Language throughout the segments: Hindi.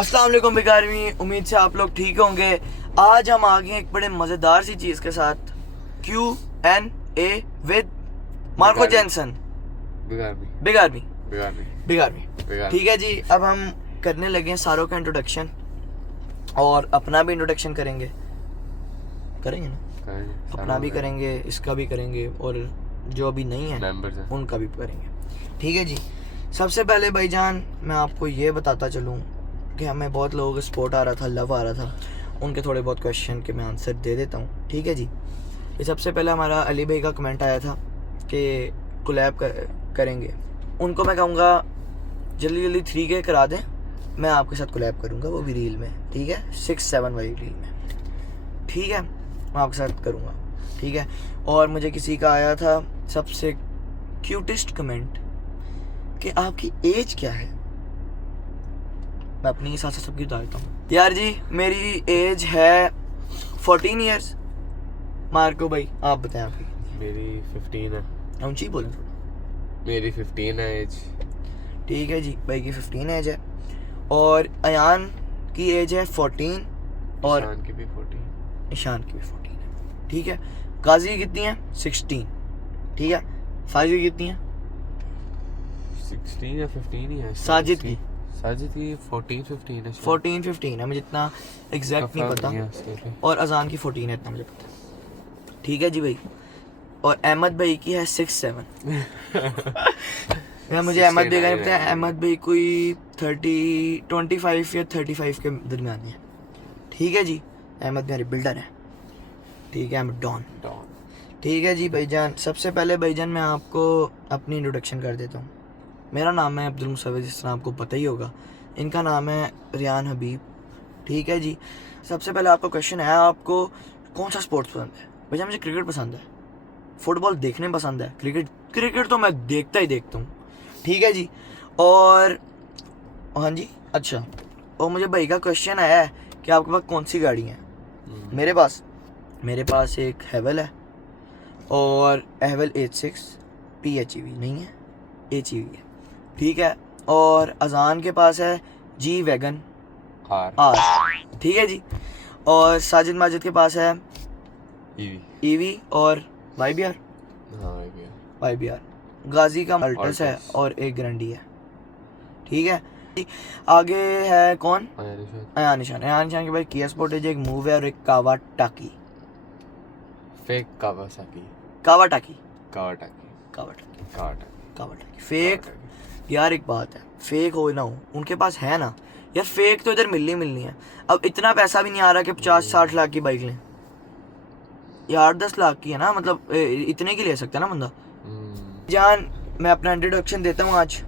अस्सलाम वालेकुम बिगारवी, उम्मीद से आप लोग ठीक होंगे। आज हम आ गए एक बड़े मज़ेदार सी चीज़ के साथ, Q&A विद मार्को जेनसन। बिगारवी ठीक है जी। अब हम करने लगे हैं सारों का इंट्रोडक्शन और अपना भी इंट्रोडक्शन करेंगे ना, अपना भी करेंगे, इसका भी करेंगे और जो अभी नहीं है उनका भी करेंगे। ठीक है जी। सबसे पहले भाईजान मैं आपको ये बताता चलूँ कि हमें बहुत लोगों का सपोर्ट आ रहा था, लव आ रहा था, उनके थोड़े बहुत क्वेश्चन के मैं आंसर दे देता हूँ। ठीक है जी। ये सबसे पहले हमारा अली भाई का कमेंट आया था कि कोलैब करेंगे। उनको मैं कहूँगा जल्दी जल्दी 3K करा दें, मैं आपके साथ कोलैब करूँगा, वो भी रील में। ठीक है, 6-7 वाली रील में। ठीक है, मैं आपके साथ करूँगा। ठीक है। और मुझे किसी का आया था सबसे क्यूटेस्ट कमेंट कि आपकी एज क्या है। मैं अपनी हिसाब से सबकी बता देता हूँ यार जी। मेरी एज है 14 ईयर्स। मार्को भाई आप बताएं आपकी। मेरी 15 है। ऊंची बोलें थोड़ा। मेरी 15 है एज। ठीक है जी, भाई की 15 एज है और अयान की एज है 14 और ईशान की भी 14। ईशान की भी 14 है। ठीक है। गाजी की कितनी है? 16। ठीक है। फाइज की कितनी है? 16 या 15 ही है। साजिद की 14-15 है। 14-15 है, मुझे इतना एग्जैक्ट नहीं पता। और अजान की 14 है, इतना मुझे पता है। ठीक है जी भाई। और अहमद भाई की है 6-7। या मुझे अहमद भाई का नहीं पता है। अहमद भाई कोई 25 या 35 के दरमियान है। ठीक है जी। अहमद मेरे बिल्डर है। ठीक है, अहमद डॉन। ठीक है जी भाईजान। सबसे पहले भाईजान मैं आपको अपनी इंट्रोडक्शन कर देता हूँ। मेरा नाम है अब्दुल मुसव्विर, जिस तरह आपको पता ही होगा। इनका नाम है रियान हबीब। ठीक है जी। सबसे पहले आपका क्वेश्चन है, आपको कौन सा स्पोर्ट्स पसंद है? भैया मुझे क्रिकेट पसंद है, फुटबॉल देखने पसंद है, क्रिकेट तो मैं देखता ही देखता हूँ। ठीक है जी। और हाँ जी, अच्छा, और मुझे भाई का क्वेश्चन आया है कि आपके पास कौन सी गाड़ी है। मेरे पास एक हैवल है और हैवल H6 PHEV नहीं है, HEV है। ठीक है। और अजान के पास है G वैगन R। ठीक है जी। और साजिद माजिद के पास है EV और YBR। गाजी का अल्टस है और एक ग्रैंडी है। ठीक है। आगे है कौन? अयान निशान के भाई किया स्पोर्टेज, एक मूव है और एक कावाटाकी। फेक यार, एक बात है, फेक हो ना हो, उनके पास है ना यार। फेक तो इधर मिलनी है। अब इतना पैसा भी नहीं आ रहा कि 50-60 लाख की बाइक लें। 8-10 लाख की है ना, मतलब इतने की ले सकता है ना बंदा। जान मैं अपना इंट्रोडक्शन देता हूँ आज।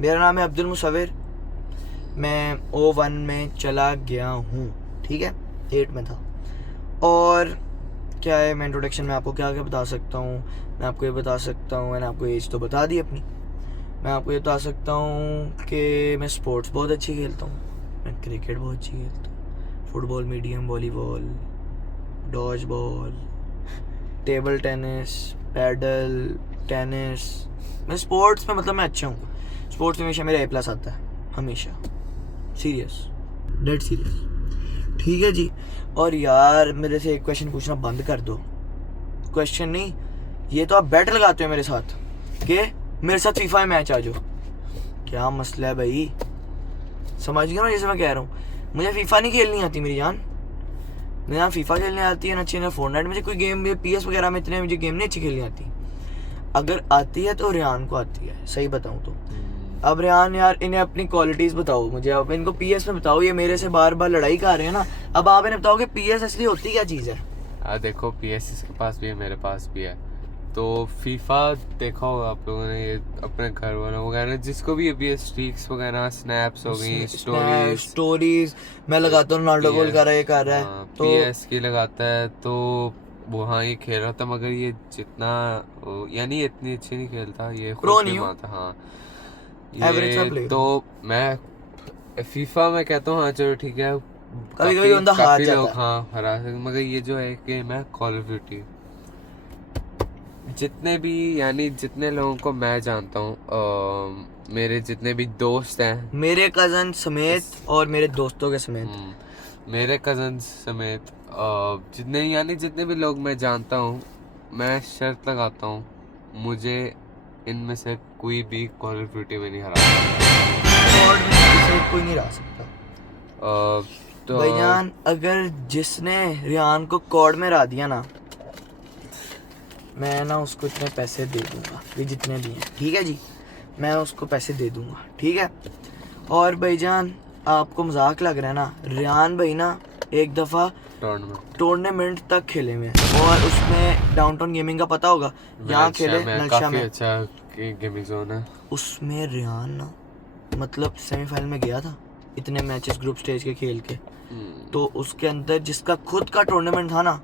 मेरा नाम है अब्दुल मुसव्विर। मैं O1 में चला गया हूँ। ठीक है, 8 में था। और क्या है, मैं इंट्रोडक्शन में आपको क्या क्या बता सकता हूँ। मैं आपको ये बता सकता हूँ, मैंने आपको एज तो बता दी अपनी। मैं आपको ये बता सकता हूँ कि मैं स्पोर्ट्स बहुत अच्छी खेलता हूँ। मैं क्रिकेट बहुत अच्छी खेलता हूँ, football medium, volleyball, dodge ball, table tennis, paddle tennis. मैं स्पोर्ट्स में मतलब मैं अच्छा हूँ। स्पोर्ट्स में हमेशा मेरा A+ आता है, हमेशा। Serious, dead serious. ठीक है जी। और यार मेरे से एक क्वेश्चन पूछना बंद कर दो। क्वेश्चन नहीं, ये तो आप बैट लगाते हो मेरे साथ कि मेरे साथ फीफा में मैच आ जाओ। क्या मसला है भाई, समझ गया ना जैसे मैं कह रहा हूँ। मुझे फीफा नहीं खेलनी आती मेरी जान। मुझे ना फीफा खेलने आती है ना अच्छी, ना फोर्टनाइट। मुझे कोई गेम PS वगैरह में इतने मुझे गेम नहीं अच्छी खेलनी आती। अगर आती है तो रियान को आती है, सही बताऊँ तो। अब रियान यार, इन्हें अपनी क्वालिटीज़ बताओ मुझे। अब इनको PS में बताओ, ये मेरे से बार बार लड़ाई कर रहे हैं ना। अब आप इन्हें बताओ कि PS असली होती क्या चीज़ है। देखो, PS इसके पास भी है, मेरे पास भी है। तो फीफा देखो आप लोगों ने, ये अपने घर वालों वगैरह जिसको भी अभी स्ट्रीक्स वगैरह, स्नैप्स हो गई, स्टोरीज मैं लगाता हूँ, रोनाल्डो गोल कर रहा है, ये कर रहा है, तो PS की लगाता है, तो वो हाँ ये खेल रहा था। मगर ये जितना यानी इतनी अच्छी नहीं खेलता, ये प्रो नहीं हो। हाँ ये तो मैं फीफा में कहता हूँ हाँ चलो ठीक है, कभी बंदा हार जाता लोग हाँ हरा सकते। मगर ये जो है गेम है कॉल ऑफ ड्यूटी, जितने भी यानी जितने लोगों को मैं जानता हूँ मेरे जितने भी दोस्त हैं, मेरे कज़न समेत और मेरे दोस्तों के समेत। मेरे कजन समेत जितने यानी जितने भी लोग मैं जानता हूँ, मैं शर्त लगाता हूँ मुझे इनमें से कोई भी कॉल ऑफ ड्यूटी में नहीं हरा सकता। और किसी कोई नहीं रह सकता। तो भाईजान अगर जिसने रियान को कॉर्ड में हरा दिया ना, मैं ना उसको इतने पैसे दे दूंगा, ये जितने भी हैं, ठीक है जी, मैं उसको पैसे दे दूंगा, ठीक है। और भाईजान आपको मजाक लग रहा है ना, रियान भाई ना एक दफ़ा टूर्नामेंट तक खेले हुए हैं, और उसमें डाउनटाउन गेमिंग का पता होगा, यहाँ खेले नलशा काफी में, अच्छा गेमिंग जोन है। उसमें रियान ना मतलब सेमीफाइनल में गया था इतने मैचेस ग्रुप स्टेज के खेल के। तो उसके अंदर जिसका खुद का टूर्नामेंट था ना,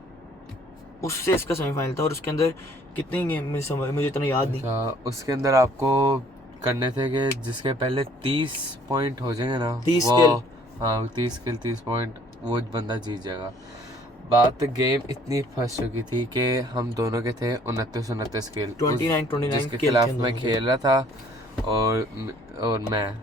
उससे इसका सेमीफाइनल था, और उसके अंदर कितने गेम मुझे इतना याद नहीं। उसके अंदर आपको करने थे कि जिसके पहले 30 पॉइंट हो जाएंगे ना, 30 वो किल, हाँ 30 किल 30 पॉइंट, वो बंदा जीत जाएगा। बात गेम इतनी फंस चुकी थी कि हम दोनों के थे 29 किल, 29 जिसके किल खिलाफ थे मैं दोनों के। खेल रहा था, और मैं,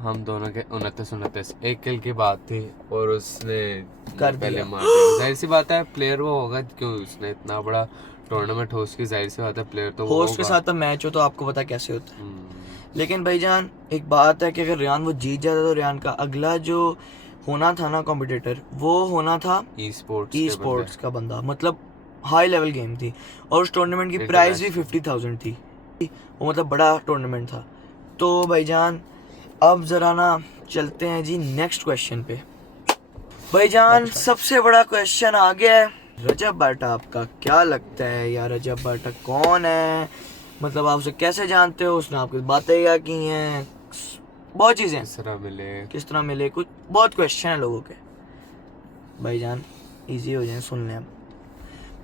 हम दोनों के 29 एक किल की बात थी, और उसने कर पहले दिया। मार दिया। जाहिर सी बात है प्लेयर वो होगा, क्यों उसने इतना बड़ा टूर्नामेंट होस्ट की, जाहिर सी बात है प्लेयर तो वो होस्ट के होगा। साथ तो मैच हो तो आपको पता कैसे होता है। लेकिन भाईजान एक बात है कि अगर रियान वो जीत जाता तो रियान का अगला जो होना था ना कॉम्पिटिटर, वो होना था ई स्पोर्ट्स का बंदा, मतलब हाई लेवल गेम थी, और उस टूर्नामेंट की प्राइस भी 50,000 थी, वो मतलब बड़ा टूर्नामेंट था। तो भाईजान अब ज़रा ना चलते हैं जी नेक्स्ट क्वेश्चन पे। भाईजान सबसे बड़ा क्वेश्चन आ गया है, रजब बाटा आपका क्या लगता है यार, रजब बाटा कौन है, मतलब आप उसे कैसे जानते हो, उसने आपकी बातें क्या की हैं, बहुत चीज़ें, किस तरह मिले, कुछ बहुत क्वेश्चन है लोगों के। भाईजान इजी हो जाए, सुन लें अब।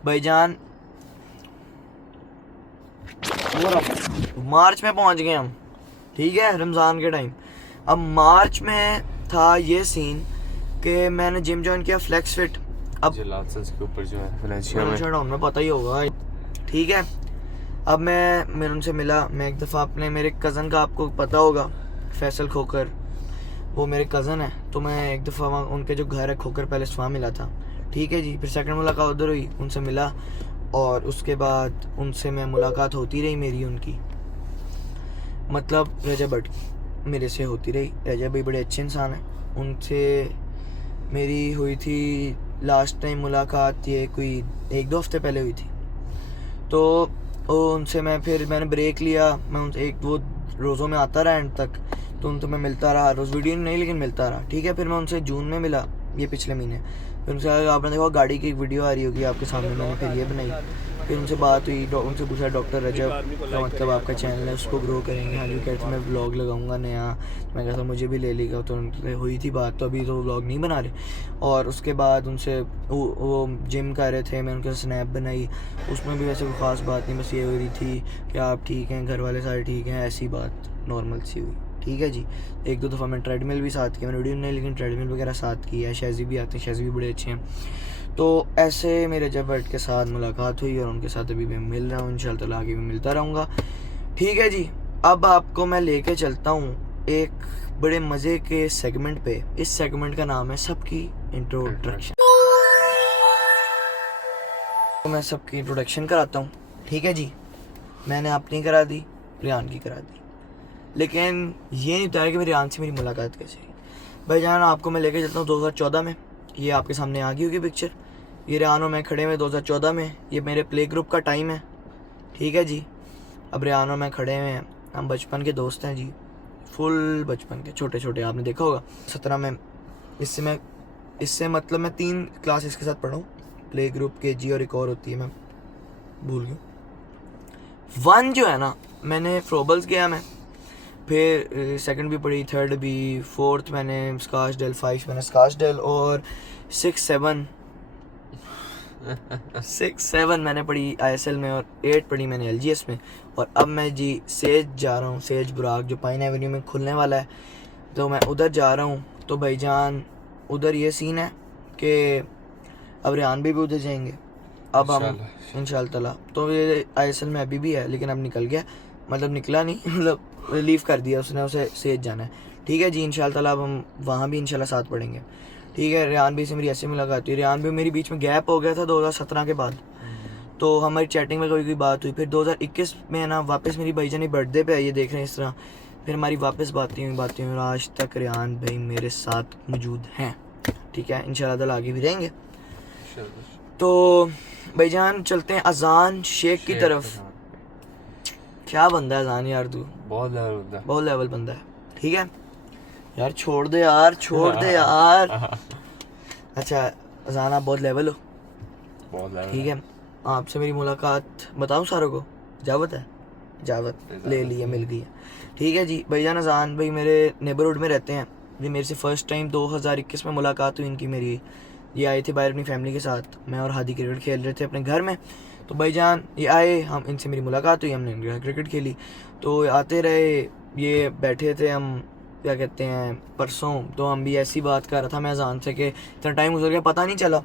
भाईजान मार्च में पहुंच गए हम, ठीक है, रमज़ान के टाइम। अब मार्च में था ये सीन कि मैंने जिम ज्वाइन किया, फ्लेक्स फिट, अब के ऊपर जो है फाइनेंशियल में पता ही होगा, ठीक है। अब मैं उनसे मिला, मैं एक दफ़ा अपने मेरे कज़न का, आपको पता होगा फैसल खोकर, वो मेरे कज़न है, तो मैं एक दफ़ा वहाँ उनके जो घर है खोकर पैलेस, वहाँ मिला था, ठीक है जी। फिर सेकंड मुलाकात उधर हुई, उनसे मिला, और उसके बाद उनसे मैं मुलाकात होती रही मेरी उनकी, मतलब रजब भट्ट मेरे से होती रही। रजब भाई बड़े अच्छे इंसान हैं, उनसे मेरी हुई थी लास्ट टाइम मुलाकात, ये कोई 1-2 हफ्ते पहले हुई थी। तो उनसे मैंने ब्रेक लिया, मैं उनसे वो रोज़ों में आता रहा एंड तक, तो उनसे मैं मिलता रहा, रोज़ वीडियो नहीं लेकिन मिलता रहा, ठीक है। फिर मैं उनसे जून में मिला, ये पिछले महीने। फिर उनसे आपने देखा गाड़ी की एक वीडियो आ रही होगी आपके सामने, मैंने फिर ये बनाई। फिर उनसे बात हुई, उनसे पूछा डॉक्टर रजब का मतलब आपका चैनल है, उसको ग्रो करेंगे, हाँ जी, कहते मैं व्लॉग लगाऊंगा नया। मैं कहता मुझे भी ले लेगा, तो उनसे हुई थी बात, तो अभी तो व्लॉग नहीं बना रहे। और उसके बाद उनसे वो जिम कर रहे थे, मैं उनके स्नैप बनाई, उसमें भी वैसे कोई ख़ास बात नहीं, बस ये हो रही थी कि आप ठीक हैं, घर वाले सारे ठीक हैं, ऐसी बात नॉर्मल सी हुई, ठीक है जी। 1-2 दफ़ा मैंने ट्रेडमिल भी साथ किया, मैंने वीडियो नहीं लेकिन ट्रेडमिल वगैरह साथ की है। शैज़ी भी आते हैं, शैज़ी भी बड़े अच्छे हैं। तो ऐसे मेरे जब भट्ट के साथ मुलाकात हुई, और उनके साथ अभी मैं मिल रहा हूँ, इंशाल्लाह आगे भी मिलता रहूँगा, ठीक है जी। अब आपको मैं लेके चलता हूँ एक बड़े मज़े के सेगमेंट पे। इस सेगमेंट का नाम है सबकी इंट्रोडक्शन। तो मैं सबकी इंट्रोडक्शन कराता हूँ, ठीक है जी। मैंने अपनी करा दी, रियान की करा दी, लेकिन ये नहीं बताया कि मेरी रियान से मेरी मुलाकात कैसे हुई। भाईजान आपको मैं लेके चलता हूँ 2014 में, ये आपके सामने आ गई होगी पिक्चर, ये रियान और मैं खड़े हुए 2014 में, ये मेरे प्ले ग्रुप का टाइम है, ठीक है जी। अब रियान और मैं खड़े हुए हैं, हम बचपन के दोस्त हैं जी, फुल बचपन के, छोटे छोटे, आपने देखा होगा 17 में, इससे मतलब मैं 3 क्लासेस के साथ पढ़ा हूँ, प्ले ग्रुप, KG और एक और होती है, मैं भूल गया 1 जो है ना, मैंने फ्रोबल्स गया मैं, फिर सेकंड भी पढ़ी, थर्ड भी, फोर्थ मैंने स्कार्सडेल, 5 मैंने स्कार्सडेल, और 6-7 मैंने पढ़ी ISL में, और 8 पढ़ी मैंने LGS में। और अब मैं जी सेज जा रहा हूँ, सेज बुराक जो पाइन एवेन्यू में खुलने वाला है, तो मैं उधर जा रहा हूँ। तो भाईजान उधर ये सीन है कि अब रियान भी उधर जाएंगे, अब हम इंशाल्लाह। तो ये ISL में अभी भी है, लेकिन अब निकल गया, मतलब निकला नहीं, मतलब लीव कर दिया उसने, उसे सेज जाना है। ठीक है जी, इंशाल्लाह ताला अब हम वहाँ भी इंशाल्लाह साथ पढ़ेंगे। ठीक है, रेहान भी से मेरी ऐसे मुलाकात हुई। रेहान भी मेरी बीच में गैप हो गया था 2017 के बाद, तो हमारी चैटिंग में कोई बात हुई। फिर 2021 में ना वापस मेरी भाईजान की बर्थडे पे आई, ये देख रहे हैं इस तरह। फिर हमारी वापस बातें हुई और आज तक रेहान भाई मेरे साथ मौजूद हैं। ठीक है, इंशाल्लाह ताला आगे भी रहेंगे। तो भाईजान चलते हैं अजान शेख की तरफ। क्या बंदा है अजान यार, तू बहुत लेवल बंदा है, बहुत लेवल बंदा है। ठीक है यार, छोड़ दे यार, छोड़ दे यार। अच्छा अजान, आप बहुत लेवल हो, बहुत लेवल। ठीक है, आपसे मेरी मुलाकात बताऊं सारों को? इजाज़त है? इजाज़त ले ली है, मिल गई है। ठीक है जी, भाईजान अजान भाई मेरे नेबरहुड में रहते हैं। ये मेरे से फ़र्स्ट टाइम 2021 में मुलाकात हुई इनकी मेरी। ये आए थे बाहर अपनी फैमिली के साथ, मैं और हादी क्रिकेट खेल रहे थे अपने घर में। तो भाईजान ये आए, हम इनसे मेरी मुलाकात हुई, हमने इनके साथ क्रिकेट खेली। तो आते रहे, ये बैठे थे, हम क्या कहते हैं परसों, तो हम भी ऐसी बात कर रहा था मैं अजान से कि इतना टाइम गुजर गया पता नहीं चला।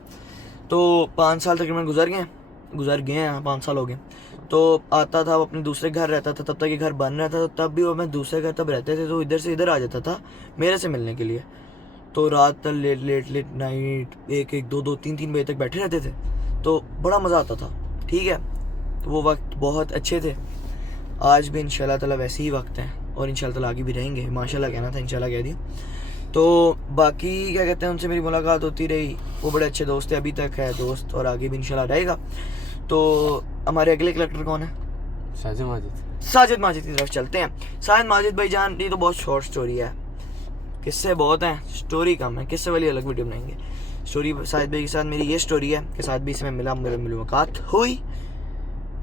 तो 5 साल तकरीबन गुजर गए हैं, 5 साल हो गए। तो आता था, वो अपने दूसरे घर रहता था, तब तक ये घर बन रहा था, तो तब भी वो मैं दूसरे घर तब रहते थे, तो इधर से इधर आ जाता था मेरे से मिलने के लिए। तो रात तक लेट नाइट 1-2 3 बजे तक बैठे रहते थे, तो बड़ा मज़ा आता था। ठीक है, तो वो वक्त बहुत अच्छे थे। आज भी इंशाल्लाह ताला वैसे ही वक्त हैं और इंशाल्लाह ताला आगे भी रहेंगे। माशाल्लाह कहना था, इंशाल्लाह कह दिया। तो बाकी क्या कहते हैं, उनसे मेरी मुलाकात होती रही, वो बड़े अच्छे दोस्त है, अभी तक है दोस्त और आगे भी इंशाल्लाह रहेगा। तो हमारे अगले कलेक्टर कौन है? साजिद माजिद की तरफ चलते हैं। साजिद माजिद भाईजान, ये तो बहुत शॉर्ट स्टोरी है, किस्से बहुत हैं, स्टोरी कम है, किस्से वाली अलग वीडियो बनाएंगे। स्टोरी साजिद भाई के साथ मेरी ये स्टोरी है कि साजिद भाई से मैं मिला, मेरी मुलाकात हुई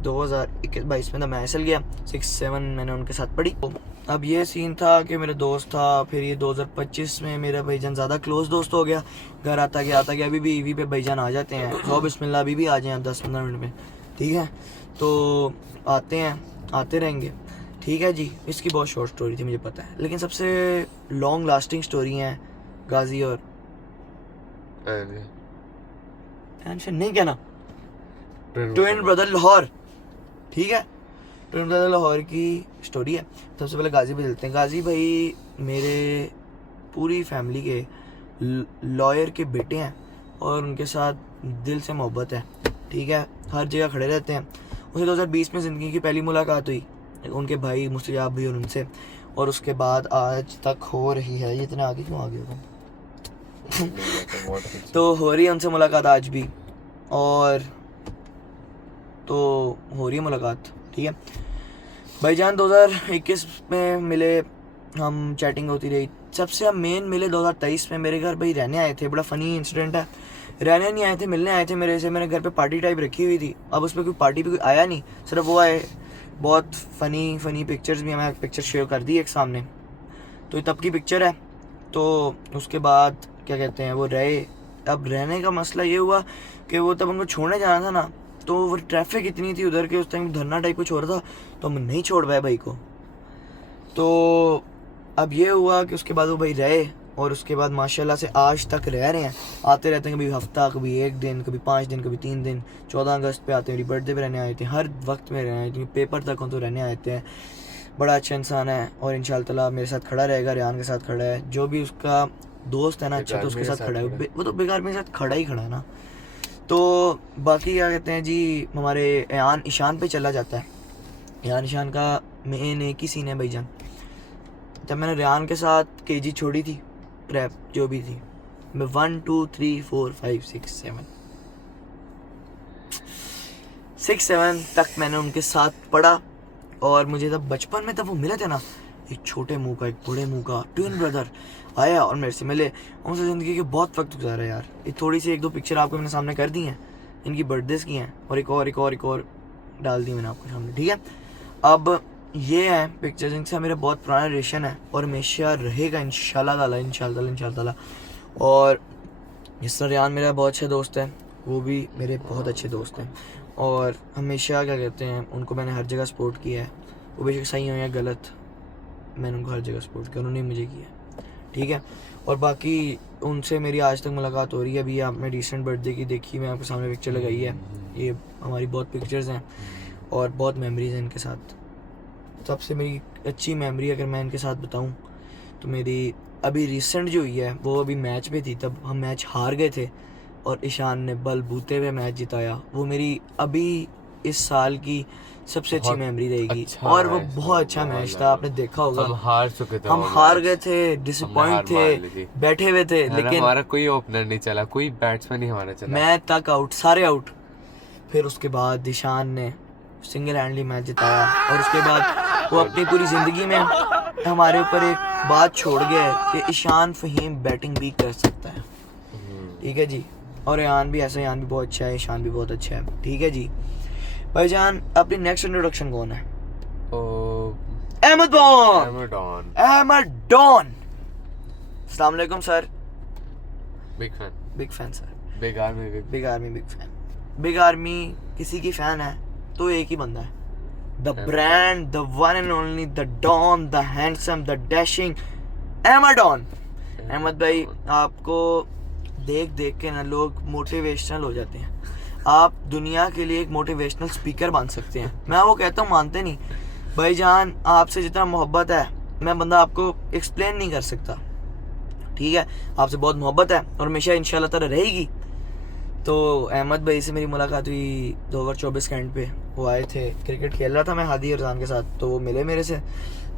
2021-22 में, तो मैं ऐसल गया 6-7 मैंने उनके साथ पढ़ी। अब ये सीन था कि मेरे दोस्त था, फिर ये 2025 में मेरा भाईजान ज़्यादा क्लोज दोस्त हो गया। घर आता गया अभी भी ईवी पे भाईजान आ जाते हैं, सौ बिस्मिल्लाह अभी भी आ जाएँ 10-15 मिनट में। ठीक है, तो आते हैं, आते रहेंगे। ठीक है जी, इसकी बहुत शॉर्ट स्टोरी थी मुझे पता है, लेकिन सबसे लॉन्ग लास्टिंग स्टोरी हैं गाजी और टेंशन नहीं कहना, ट्विन ब्रदर लाहौर। ठीक है, ट्विन ब्रदर लाहौर की स्टोरी है। सबसे पहले गाजी भाई चलते हैं। गाजी भाई मेरे पूरी फैमिली के लॉयर के बेटे हैं और उनके साथ दिल से मोहब्बत है। ठीक है, हर जगह खड़े रहते हैं। उसे 2020 में ज़िंदगी की पहली मुलाकात हुई उनके भाई मुस्तजाब भी और उनसे, और उसके बाद आज तक हो रही है। ये इतने आगे क्यों आ गए? तो हो रही है उनसे मुलाकात आज भी, और तो हो रही है मुलाकात। ठीक है भाईजान, 2021 में मिले हम, चैटिंग होती रही। सबसे हम मेन मिले 2023 में, मेरे घर भाई रहने आए थे। बड़ा फ़नी इंसिडेंट है, रहने नहीं आए थे, मिलने आए थे मेरे से। मेरे घर पे पार्टी टाइप रखी हुई थी, अब उस पर कोई पार्टी भी कोई आया नहीं, सिर्फ वो आए। बहुत फ़नी पिक्चर्स भी हमें पिक्चर शेयर कर दी एक सामने, तो तब की पिक्चर है। तो उसके बाद क्या कहते हैं वो रहे। अब रहने का मसला ये हुआ कि वो तब उनको छोड़ने जाना था ना, तो वो ट्रैफिक इतनी थी उधर के, उस टाइम धरना टाइप कुछ हो रहा था, तो हम नहीं छोड़ पाए भाई को। तो अब ये हुआ कि उसके बाद वो भाई रहे, और उसके बाद माशाल्लाह से आज तक रह रहे हैं। आते रहते हैं, कभी हफ्ता, कभी 1 दिन, कभी 5 दिन, कभी 3 दिन। 14 अगस्त पे आते हैं, मेरी बर्थडे पे रहने आए थे, हर वक्त में रहने आए थे, पेपर तक हो तो रहने आए थे। बड़ा अच्छा इंसान है और इंशाल्लाह ताला मेरे साथ खड़ा रहेगा, रेहान के साथ खड़ा है। जो भी उसका दोस्त है ना अच्छा, तो उसके साथ खड़ा है, वो तो बेकार मेरे साथ खड़ा ही खड़ा है ना। तो बाकी क्या कहते हैं जी, हमारे ईयान ईशान पे चला जाता है। ईयान ईशान का मेन एक ही सीन है भाईजान। जब मैंने रेहान के साथ केजी छोड़ी थी, प्रेप जो भी थी, मैं 1 2 3 4 5 6 7 तक मैंने उनके साथ पढ़ा। और मुझे तब बचपन में तब वो मिले थे ना, एक छोटे मुंह का एक बड़े मुंह का ट्विन ब्रदर आया और मेरे से मिले। उनसे ज़िंदगी के बहुत वक्त गुजारा यार। ये थोड़ी सी 1-2 पिक्चर आपको मैंने सामने कर दी हैं, इनकी बर्थडेज़ की हैं, और एक और डाल दी मैंने आपके सामने। ठीक है, अब ये हैं पिक्चर जिनसे मेरा बहुत पुराना रिलेशन है और हमेशा रहेगा इंशाल्लाह ताला। और जिस तरह रेहान मेरा बहुत अच्छा दोस्त है, वो भी मेरे बहुत अच्छे दोस्त हैं, और हमेशा क्या कहते हैं उनको मैंने हर जगह सपोर्ट किया है। वो बेशक सही हो या गलत, मैंने उनको हर जगह सपोर्ट किया, उन्होंने मुझे किया। ठीक है, और बाकी उनसे मेरी आज तक मुलाकात हो रही है। अभी आपने रिसेंट बर्थडे की देखी, मैं आपके सामने पिक्चर लगाई है। ये हमारी बहुत पिक्चर्स हैं और बहुत मेमोरीज हैं इनके साथ। सबसे मेरी अच्छी मेमोरी अगर मैं इनके साथ बताऊं तो मेरी अभी रिसेंट जो हुई है वो अभी मैच पे थी। तब हम मैच हार गए थे और ईशान ने बलबूते हुए मैच जिताया। वो मेरी अभी इस साल की सबसे अच्छी बहुत मेमोरी रहेगी। अच्छा और वो मैच बहुत था, अच्छा बहुत मैच था, लगा। आपने देखा होगा। हम हार चुके थे, हम वो हार मैच गए थे, हमने हार डिसअपॉइंट थे, मान ली थी। बैठे हुए थे, यार लेकिन हमारा कोई ओपनर नहीं चला, कोई बैट्समैन नहीं हमारा चला। मैं तक आउट, सारे आउट। फिर उसके बाद ईशान ने सिंगल हैंडली मैच जिताया और उसके बाद वो अपनी पूरी ज़िंदगी में हमारे ऊपर एक बात छोड़ गया है कि ईशान फ़हीम बैटिंग भी कर सकता है। ठीक है जी। और ईशान भी ऐसा, ईशान भी बहुत अच्छा है, ईशान भी बहुत अच्छा है। ठीक है जी भाईजान, अपनी नेक्स्ट इंट्रोडक्शन कौन है? अहमद डॉन। अहमद डॉन। अस्सलाम वालेकुम sir. Big fan sir. Big army big army big fan. Big army किसी की फैन है तो एक ही बंदा है, the brand, the one and only, the don, the handsome, the dashing Ahmed Don. Ahmed भाई, आपको देख देख के ना लोग मोटिवेशनल हो जाते हैं। आप दुनिया के लिए एक मोटिवेशनल स्पीकर बन सकते हैं। मैं वो कहता हूँ, मानते नहीं भाईजान। आपसे जितना मोहब्बत है मैं बंदा आपको एक्सप्लेन नहीं कर सकता। ठीक है, आपसे बहुत मोहब्बत है और हमेशा इंशाल्लाह ताला रहेगी। तो अहमद भाई से मेरी मुलाकात हुई 2024 के एंड पे। वो आए थे, क्रिकेट खेल रहा था मैं हादी अरजान के साथ, तो वो मिले मेरे से।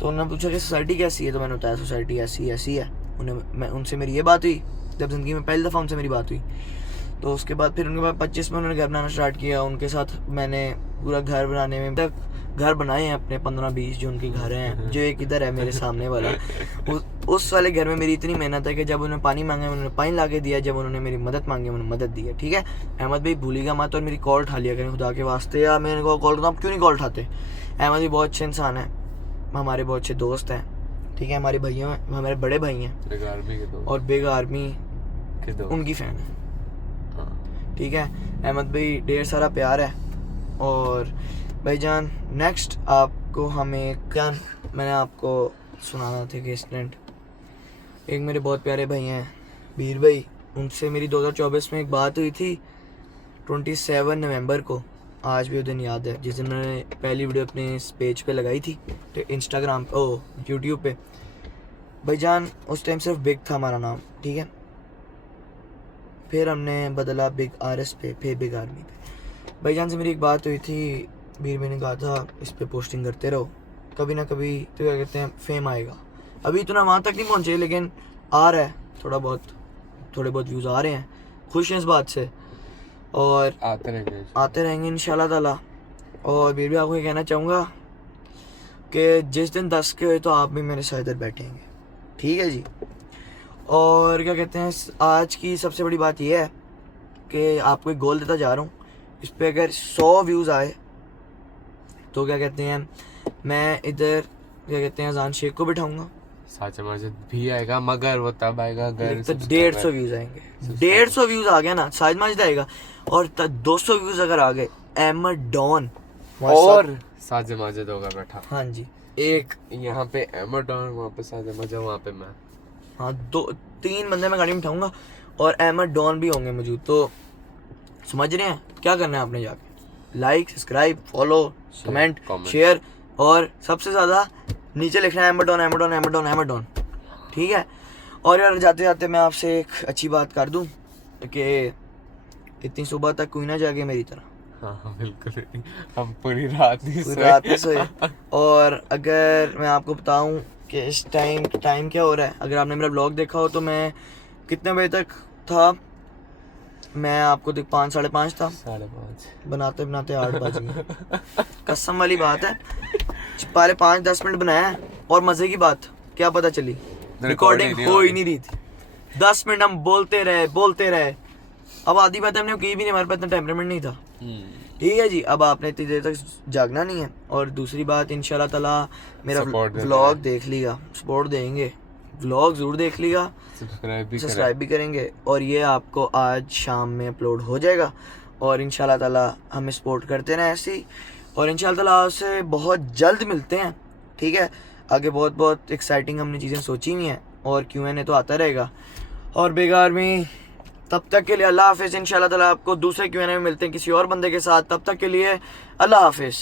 तो उन्होंने पूछा कि सोसाइटी कैसी है, तो मैंने बताया सोसाइटी ऐसी ऐसी है। उनसे मेरी ये बात हुई जब ज़िंदगी में पहली दफ़ा उनसे मेरी बात हुई। तो उसके बाद फिर उनके बाद 25 में उन्होंने घर बनाना स्टार्ट किया। उनके साथ मैंने पूरा घर बनाने में तक घर बनाए हैं अपने 15-20 जो उनके घर हैं। जो एक इधर है मेरे सामने वाला, उस वाले घर में मेरी इतनी मेहनत है कि जब उन्होंने पानी मांगा उन्होंने पानी ला के दिया, जब उन्होंने मेरी मदद मांगी उन्होंने मदद दी है। ठीक है अहमद भाई, भूलिएगा मत और मेरी कॉल उठा लिया करें खुदा के वास्ते। या मैंने को कॉल करता हूँ, क्यों नहीं कॉल उठाते? अहमद भी बहुत अच्छे इंसान है, हमारे बहुत अच्छे दोस्त हैं। ठीक है, हमारे भैया हैं, हमारे बड़े भाई हैं और बिग आर्मी उनकी फ़ैन है। ठीक है अहमद भाई, ढेर सारा प्यार है। और भाईजान नेक्स्ट आपको हमें क्या मैंने आपको सुनाना था कि इंसिडेंट। एक मेरे बहुत प्यारे भाई हैं बीर भाई, उनसे मेरी 2024 में एक बात हुई थी 27 नवंबर को। आज भी वो दिन याद है जिस दिन मैंने पहली वीडियो अपने इस पेज पे लगाई थी, तो इंस्टाग्राम यूट्यूब पे। भाईजान उस टाइम सिर्फ बिग था हमारा नाम। ठीक है, फिर हमने बदला बिग RS पे, फिर बिग आर्मी पे। भाईजान से मेरी एक बात हुई थी, बीर मैंने कहा था इस पे पोस्टिंग करते रहो, कभी ना कभी तो क्या कहते हैं फेम आएगा। अभी इतना वहाँ तक नहीं पहुँचे लेकिन आ रहा है, थोड़े बहुत व्यूज़ आ रहे हैं। खुश हैं इस बात से और आते रहेंगे इंशाल्लाह ताला। और बीर भी आपको ये कहना चाहूँगा कि जिस दिन 10 के हुए तो आप भी मेरे साथ इधर बैठेंगे। ठीक है जी। और क्या कहते हैं, आज की सबसे बड़ी बात यह है कि आपको एक गोल देता जा रहा हूँ, इस पर अगर 100 व्यूज़ आए तो क्या कहते हैं मैं इधर क्या कहते हैं अजान शेख को बिठाऊंगा, साचा माजिद भी आएगा, मगर वो तब आएगा अगर तो 150 व्यूज़ आएंगे। 150 व्यूज़ आ गया ना, साजिद माजिद आएगा। और 200 व्यूज़ अगर आ गए, अहमद डॉन और साजिद माजिद होगा बैठा। हाँ जी, एक यहाँ पे अहमद डॉन, वहाँ पे साजिद माजिद, वहाँ पे मैं। हाँ, 2-3 बंदे मैं गाड़ी में उठाऊंगा और अहमद डॉन भी होंगे मौजूद। तो समझ रहे हैं क्या करना है आपने? जाके like, subscribe, follow, comment, share और सबसे ज़्यादा नीचे लिखना है Ahmed Don, Ahmed Don, Ahmed Don, Ahmed Don. ठीक है। और यार जाते जाते मैं आपसे एक अच्छी बात कर दूं कि इतनी सुबह तक कोई ना जागे मेरी तरह। हाँ बिल्कुल नहीं, हम पूरी रात नहीं सोए। और अगर मैं आपको बताऊं कि इस टाइम क्या हो रहा है, अगर आपने मेरा ब्लॉग देखा हो तो मैं कितने बजे तक था, मैं आपको 5 साढ़े 5 था, 5:30 बनाते बनाते 8 बज गए। कसम वाली बात है, पहले 5-10 मिनट बनाया और मज़े की बात क्या पता चली, रिकॉर्डिंग हो ही नहीं रही थी। 10 मिनट हम बोलते रहे। अब आधी बात हमने की भी नहीं, हमारे पास इतना टेम्परामेंट नहीं था। ठीक है जी। अब आपने इतनी देर तक जागना नहीं है। और दूसरी बात, इंशाल्लाह ताला मेरा व्लॉग देख लिएगा, सपोर्ट देंगे, व्लॉग ज़रूर देख लिएगा, सब्सक्राइब भी करेंगे। और ये आपको आज शाम में अपलोड हो जाएगा। और इंशाल्लाह ताला हमें सपोर्ट करते रहें ऐसे ही। और इंशाल्लाह ताला आपसे बहुत जल्द मिलते हैं। ठीक है, आगे बहुत एक्साइटिंग हमने चीज़ें सोची हुई हैं और Q&A तो आता रहेगा। और बिग आर्मी, तब तक के लिए अल्लाह हाफिज़। इंशाल्लाह ताला आपको दूसरे Q&A में मिलते हैं किसी और बंदे के साथ। तब तक के लिए अल्लाह हाफिज़।